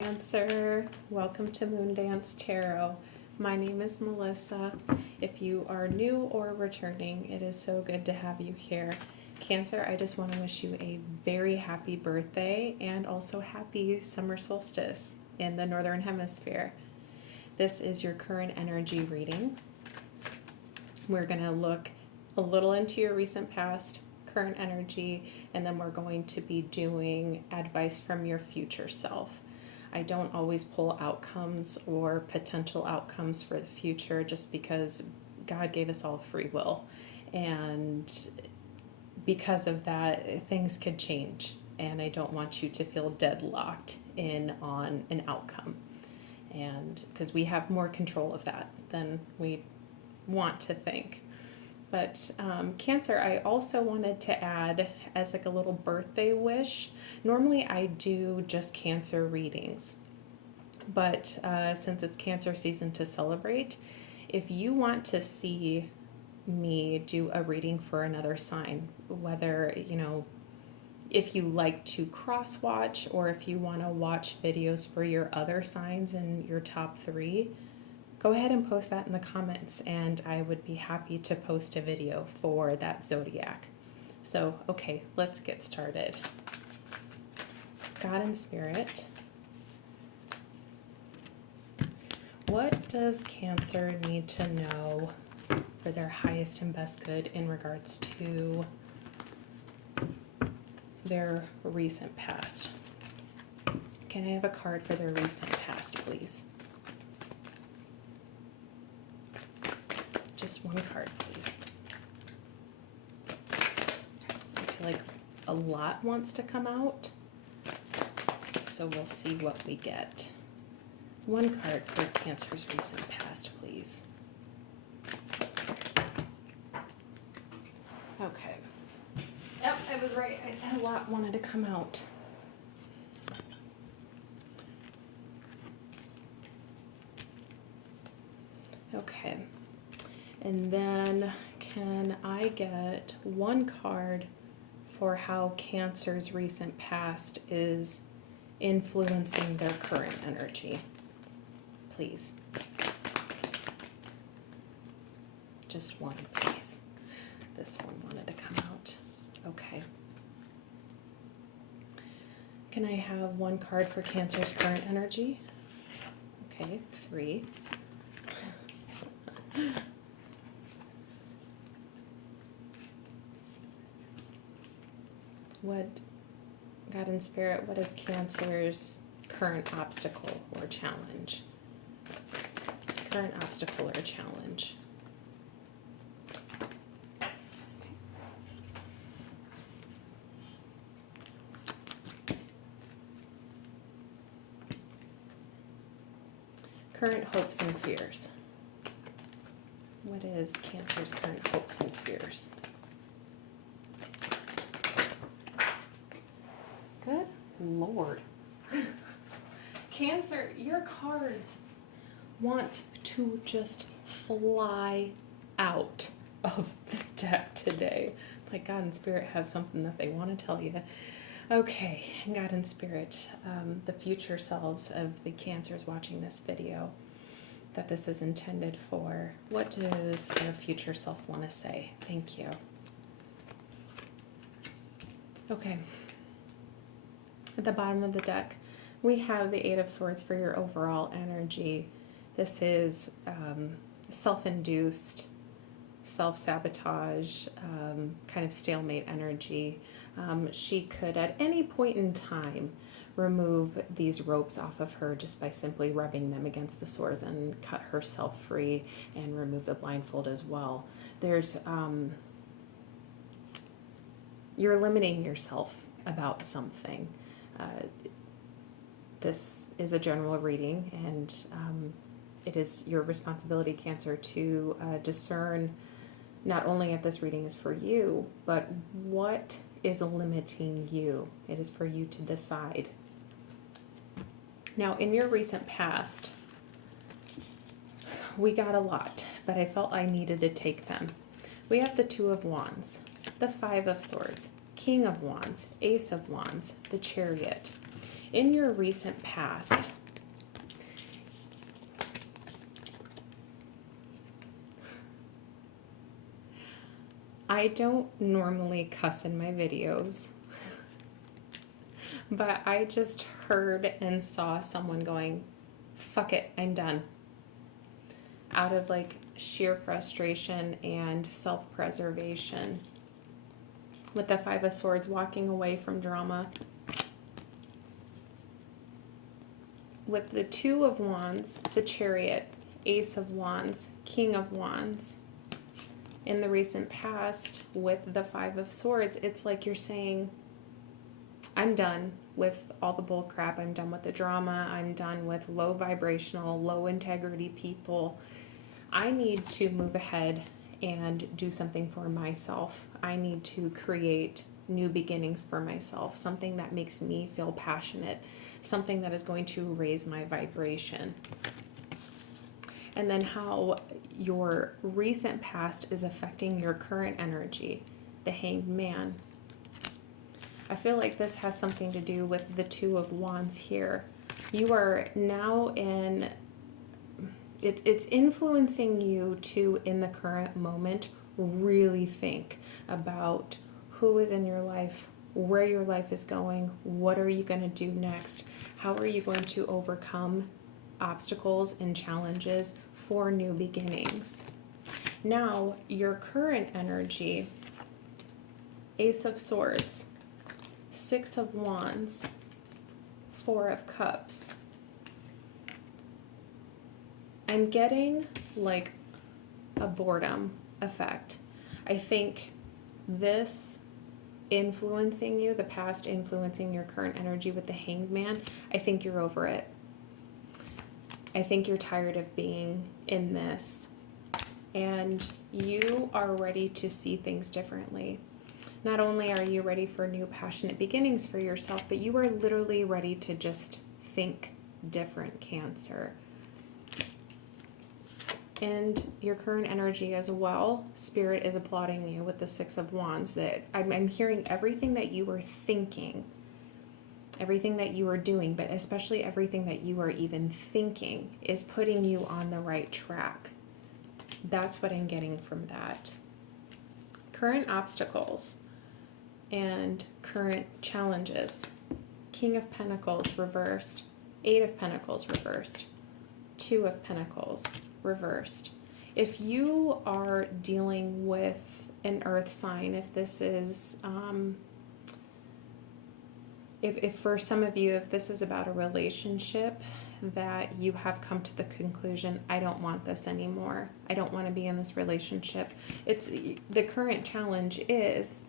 Cancer, welcome to Moondance Tarot. My name is Melissa. If you are new or returning, it is so good to have you here. Cancer, I just want to wish you a very happy birthday and also happy summer solstice in the Northern Hemisphere. This is your current energy reading. We're going to look a little into your recent past, current energy, and then we're going to be doing advice from your future self. I don't always pull outcomes or potential outcomes for the future just because God gave us all free will. And because of that, things could change. And I don't want you to feel deadlocked in on an outcome. And because we have more control of that than we want to think. But Cancer, I also wanted to add as like a little birthday wish. Normally I do just Cancer readings, but since it's Cancer season to celebrate, if you want to see me do a reading for another sign, whether, if you like to cross watch or if you want to watch videos for your other signs in your top 3, go ahead and post that in the comments and I would be happy to post a video for that zodiac. So, okay, let's get started. God and Spirit, what does Cancer need to know for their highest and best good in regards to their recent past? Can I have a card for their recent past, please? Just one card, please. I feel like a lot wants to come out, so we'll see what we get. One card for Cancer's recent past, please. Okay. Yep, I was right. I said a lot wanted to come out. Okay. And then can I get one card for how Cancer's recent past is influencing their current energy, please? Just one, please. This one wanted to come out. Okay. Can I have one card for Cancer's current energy? Okay, 3. What, God and Spirit, what is Cancer's current obstacle or challenge? Current obstacle or challenge. Current hopes and fears. What is Cancer's current hopes and fears? Good Lord. Cancer, your cards want to just fly out of the deck today. Like God and Spirit have something that they want to tell you. Okay, God and Spirit, the future selves of the Cancers watching this video that this is intended for, what does their future self want to say? Thank you. Okay. At the bottom of the deck, we have the 8 of Swords for your overall energy. This is self-induced, self-sabotage, kind of stalemate energy. She could at any point in time remove these ropes off of her just by simply rubbing them against the swords and cut herself free and remove the blindfold as well. There's, you're limiting yourself about something. This is a general reading, and it is your responsibility, Cancer, to discern not only if this reading is for you, but what is limiting you. It is for you to decide. Now, in your recent past, we got a lot, but I felt I needed to take them. We have the 2 of Wands, the 5 of Swords, King of Wands, Ace of Wands, the Chariot. In your recent past, I don't normally cuss in my videos, but I just heard and saw someone going, fuck it, I'm done. Out of like sheer frustration and self-preservation. With the Five of Swords, walking away from drama. With the Two of Wands, the Chariot, Ace of Wands, King of Wands. In the recent past, with the Five of Swords, it's like you're saying, I'm done with all the bull crap. I'm done with the drama. I'm done with low vibrational, low integrity people. I need to move ahead and do something for myself. I need to create new beginnings for myself, something that makes me feel passionate, something that is going to raise my vibration. And then how your recent past is affecting your current energy, the Hanged Man. I feel like this has something to do with the Two of Wands here. You are now in, it's influencing you to, in the current moment, really think about who is in your life, where your life is going, what are you going to do next, how are you going to overcome obstacles and challenges for new beginnings. Now, your current energy, Ace of Swords, Six of Wands, Four of Cups. I'm getting like a boredom effect. I think this influencing you, the past influencing your current energy with the Hanged Man, I think you're over it. I think you're tired of being in this, and you are ready to see things differently. Not only are you ready for new passionate beginnings for yourself, but you are literally ready to just think different, Cancer. And your current energy as well, Spirit is applauding you with the Six of Wands, that I'm hearing everything that you were thinking, everything that you are doing, but especially everything that you are even thinking is putting you on the right track. That's what I'm getting from that. Current obstacles and current challenges. King of Pentacles reversed. Eight of Pentacles reversed. Two of Pentacles reversed. If you are dealing with an earth sign, if this is if for some of you, if this is about a relationship that you have come to the conclusion, I don't want this anymore, I don't want to be in this relationship, it's the current challenge is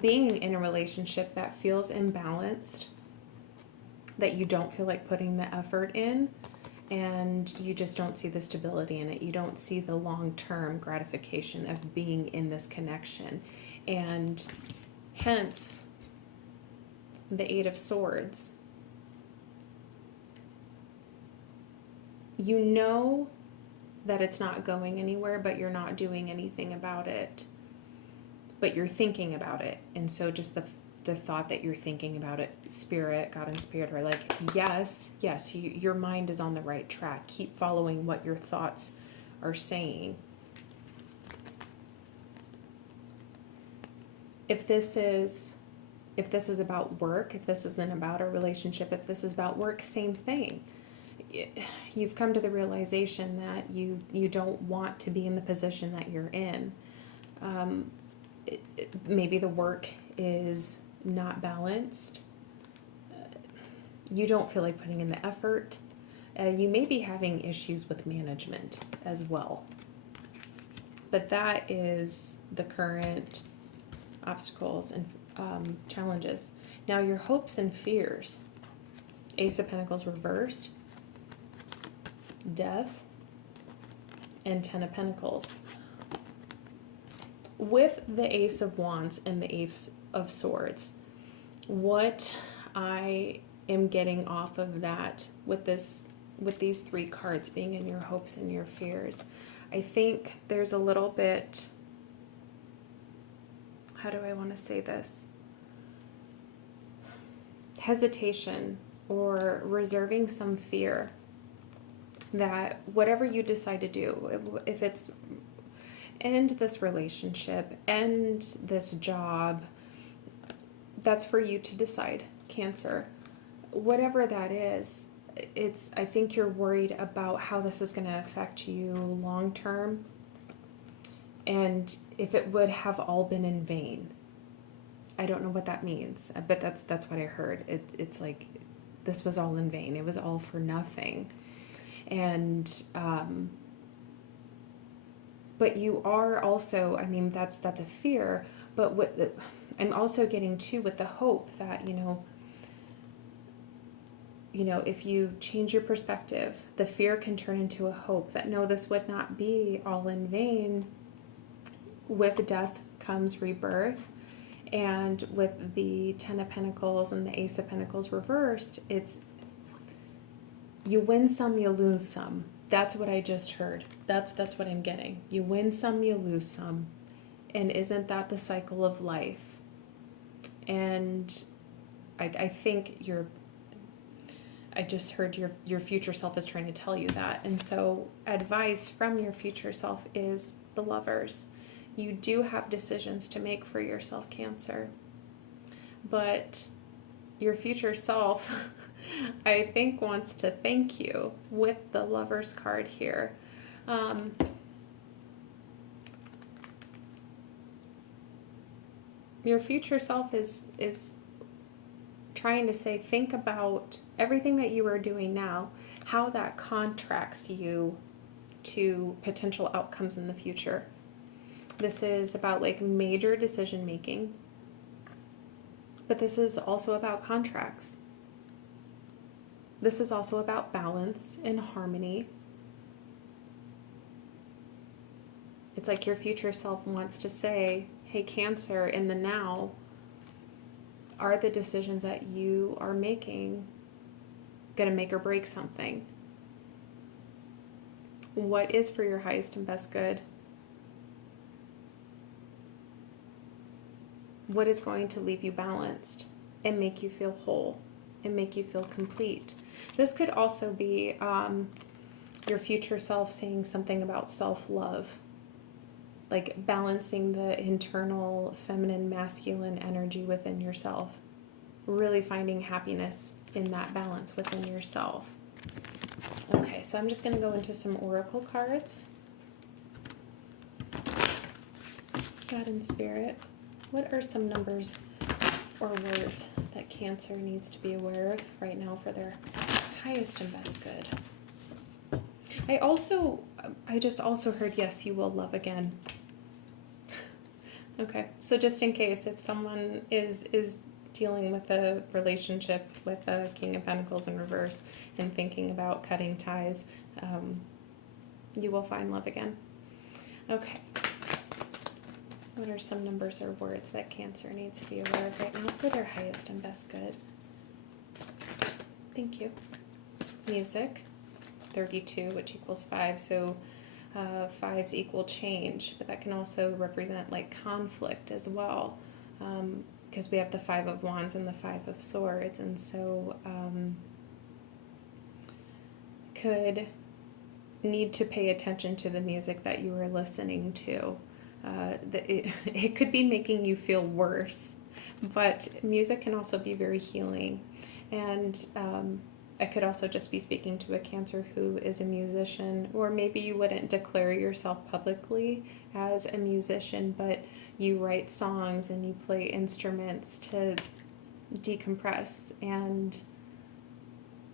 being in a relationship that feels imbalanced, that you don't feel like putting the effort in, and you just don't see the stability in it. You don't see the long-term gratification of being in this connection. And hence, the Eight of Swords. You know that it's not going anywhere, but you're not doing anything about it. But you're thinking about it. And so just the thought that you're thinking about it, Spirit, God and Spirit are like, yes, your mind is on the right track. Keep following what your thoughts are saying. If this is about work, if this isn't about a relationship, if this is about work, same thing. You've come to the realization that you don't want to be in the position that you're in. Maybe the work is not balanced. You don't feel like putting in the effort. You may be having issues with management as well. But that is the current obstacles and challenges. Now your hopes and fears. Ace of Pentacles reversed. Death. And Ten of Pentacles. With the Ace of Wands and the Ace of Swords, what I am getting off of that with these three cards being in your hopes and your fears, I think there's a little bit, how do I want to say this? hesitation or reserving some fear that whatever you decide to do, if it's end this relationship, end this job, that's for you to decide, Cancer. Whatever that is, I think you're worried about how this is going to affect you long term, and if it would have all been in vain. I don't know what that means, but that's what I heard. It's like this was all in vain. It was all for nothing. And but you are also, I mean, that's a fear, but what I'm also getting to with the hope that, if you change your perspective, the fear can turn into a hope that no, this would not be all in vain. With death comes rebirth, and with the Ten of Pentacles and the Ace of Pentacles reversed, it's you win some, you lose some. That's what I just heard. That's what I'm getting. You win some, you lose some. And isn't that the cycle of life? And I think I just heard your future self is trying to tell you that. And so advice from your future self is the Lovers. You do have decisions to make for yourself, Cancer. But your future self, I think, wants to thank you with the Lovers card here. Your future self is trying to say, think about everything that you are doing now, how that contracts you to potential outcomes in the future. This is about like major decision making, but this is also about contracts. This is also about balance and harmony. It's like your future self wants to say, hey, Cancer, in the now, are the decisions that you are making going to make or break something? What is for your highest and best good? What is going to leave you balanced and make you feel whole and make you feel complete? This could also be your future self saying something about self-love, like balancing the internal feminine, masculine energy within yourself, really finding happiness in that balance within yourself. Okay, so I'm just going to go into some oracle cards. God and Spirit, what are some numbers or words that Cancer needs to be aware of right now for their highest and best good? I just also heard, yes, you will love again. Okay, so just in case, if someone is dealing with a relationship with a King of Pentacles in reverse and thinking about cutting ties, you will find love again. Okay. What are some numbers or words that Cancer needs to be aware of right now for their highest and best good? Thank you. Music, 32, which equals 5. So 5s equal change, but that can also represent like conflict as well, because we have the 5 of Wands and the 5 of Swords, and so could need to pay attention to the music that you are listening to. It could be making you feel worse, but music can also be very healing. And I could also just be speaking to a Cancer who is a musician, or maybe you wouldn't declare yourself publicly as a musician, but you write songs and you play instruments to decompress and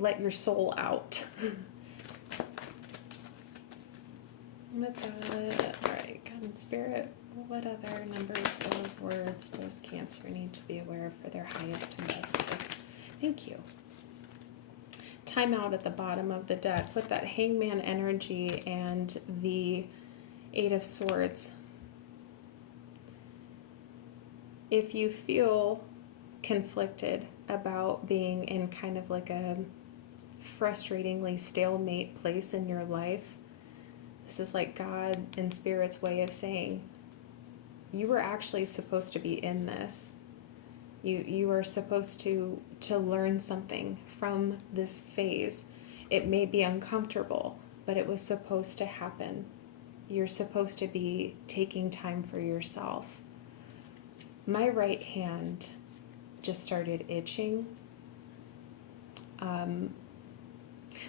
let your soul out. Alright, God and Spirit, what other numbers or words does Cancer need to be aware of for their highest and best good? Thank you. Time out at the bottom of the deck with that Hangman energy and the 8 of Swords. If you feel conflicted about being in kind of like a frustratingly stalemate place in your life, this is like God and Spirit's way of saying, you were actually supposed to be in this. You are supposed to learn something from this phase. It may be uncomfortable, but it was supposed to happen. You're supposed to be taking time for yourself. My right hand just started itching.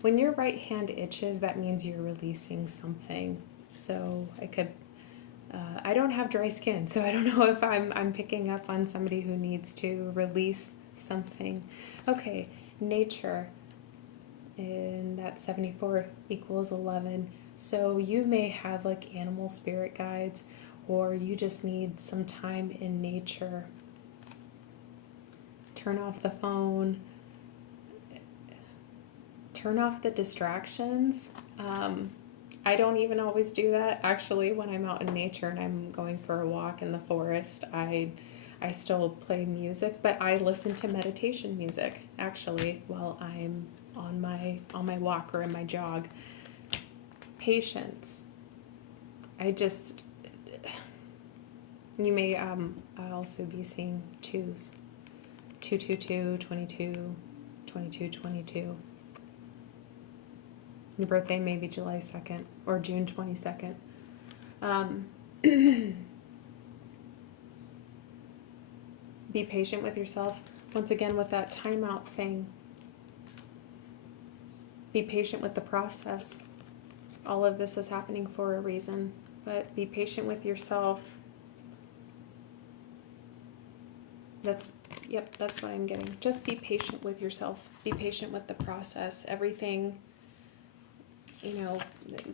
When your right hand itches, that means you're releasing something. So I don't have dry skin, so I don't know if I'm picking up on somebody who needs to release something. Okay, nature, and that 74 equals 11. So you may have like animal spirit guides, or you just need some time in nature. Turn off the phone. Turn off the distractions. I don't even always do that. Actually, when I'm out in nature and I'm going for a walk in the forest, I still play music, but I listen to meditation music actually while I'm on my walk or in my jog. Patience. You may also be seeing twos. 222, 22, 22, 22. Your birthday may be July 2nd or June 22nd. Be patient with yourself. Once again, with that timeout thing. Be patient with the process. All of this is happening for a reason, but be patient with yourself. That's what I'm getting. Just be patient with yourself. Be patient with the process. Everything,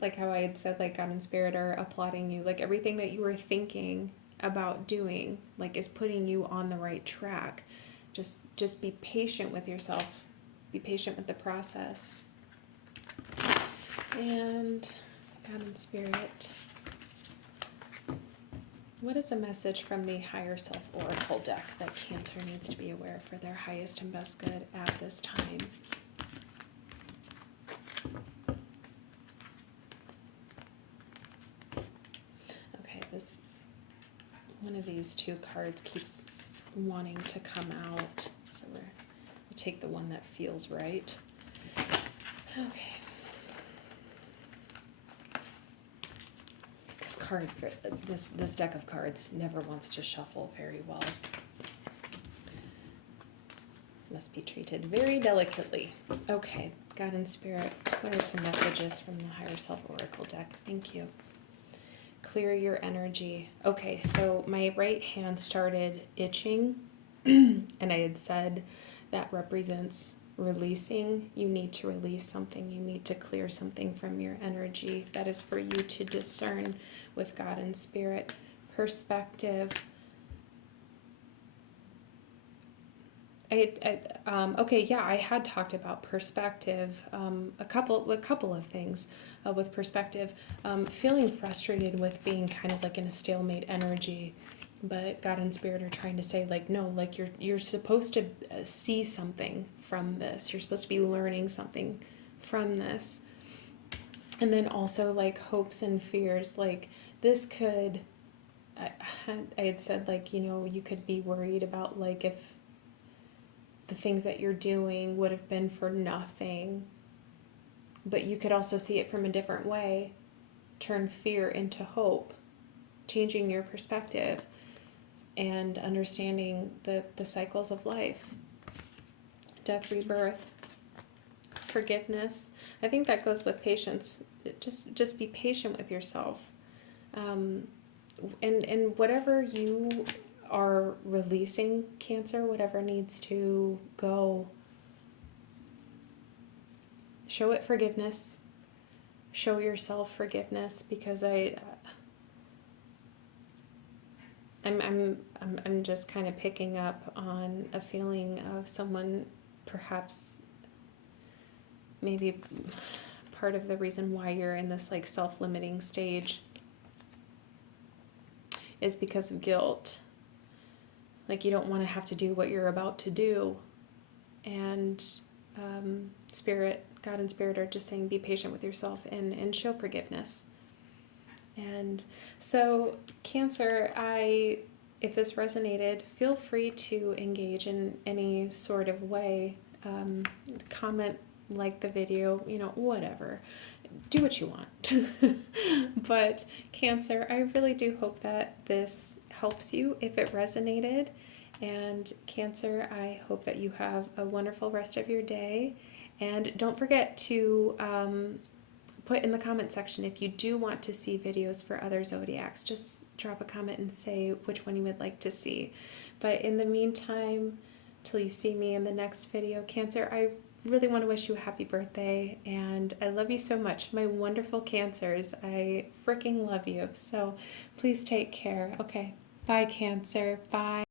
like how I had said, like God and Spirit are applauding you. Like everything that you were thinking about doing, like is putting you on the right track. Just be patient with yourself. Be patient with the process. And God and Spirit, what is a message from the Higher Self Oracle deck that Cancer needs to be aware for their highest and best good at this time? Okay, one of these two cards keeps wanting to come out, so we'll take the one that feels right. Okay. This deck of cards never wants to shuffle very well. Must be treated very delicately. Okay, God and Spirit, what are some messages from the Higher Self Oracle deck? Thank you. Clear your energy. Okay, so my right hand started itching, and I had said that represents releasing. You need to release something. You need to clear something from your energy. That is for you to discern with God and Spirit. Perspective. I had talked about perspective, a couple of things with perspective. Feeling frustrated with being kind of like in a stalemate energy, but God and Spirit are trying to say, like, no, like you're supposed to see something from this. You're supposed to be learning something from this. And then also like hopes and fears, like this could, I had said, like, you could be worried about like if the things that you're doing would have been for nothing, but you could also see it from a different way. Turn fear into hope, changing your perspective and understanding the cycles of life. Death, rebirth, forgiveness. I think that goes with patience. Just be patient with yourself. And whatever you are releasing, Cancer, whatever needs to go, show it forgiveness. Show yourself forgiveness, because I'm just kind of picking up on a feeling of someone, perhaps maybe part of the reason why you're in this like self-limiting stage is because of guilt. Like you don't want to have to do what you're about to do. And Spirit, God and Spirit are just saying, be patient with yourself and show forgiveness. And so, Cancer, I if this resonated, feel free to engage in any sort of way. Comment, like the video, you know, whatever. Do what you want. But Cancer, I really do hope that this helps you if it resonated. And Cancer, I hope that you have a wonderful rest of your day. And don't forget to put in the comment section if you do want to see videos for other zodiacs. Just drop a comment and say which one you would like to see. But in the meantime, till you see me in the next video, Cancer, I really want to wish you a happy birthday, and I love you so much, my wonderful Cancers. I freaking love you. So please take care. Okay, bye, Cancer. Bye.